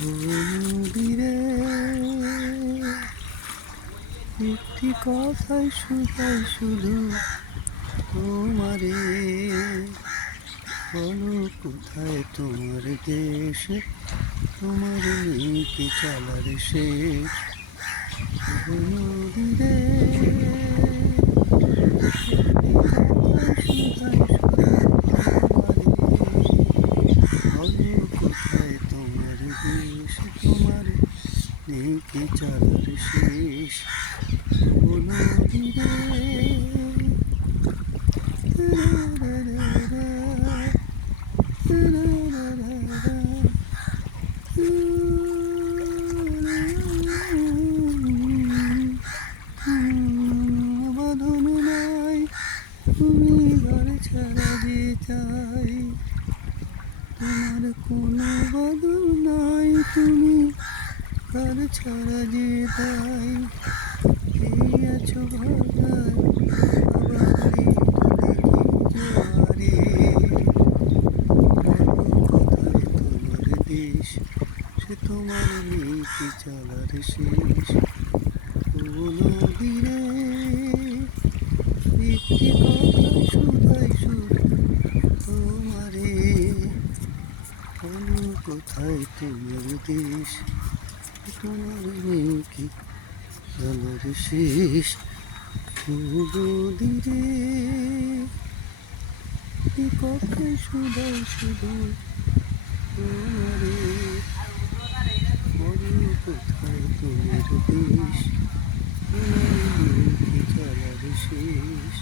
নদীরে একটি কথাই শুধু তোমারে বলো, কোথায় তোমার দেশ, তোমার নেই কি চলার শেষ। নদীরে কোথায় তোমার দেশ, তোমার নেই কি চলার শেষ। নদীরে বাঁধন নাই, তুমি ঘর ছাড়া যে চাই, তোমার কোনো বাঁধন নাই, তুমি ঘর ছাড়া যে তাই। এই আছো ভাগায় বাবারে দেখি জোয়ারে, কোথায় তোমার দেশ, সে তোমার নীতি চলার শেষ। ও নদীরে একটি কথা শুধু তোমারে বলো, কোথায় তোমার দেশ, তোমার নীতি চলার শেষ। ও নদীরে একটি কথা শুধু তোমারে বলো, কোথায় তোমার দেশ, তোমার নীতি চলার শেষ।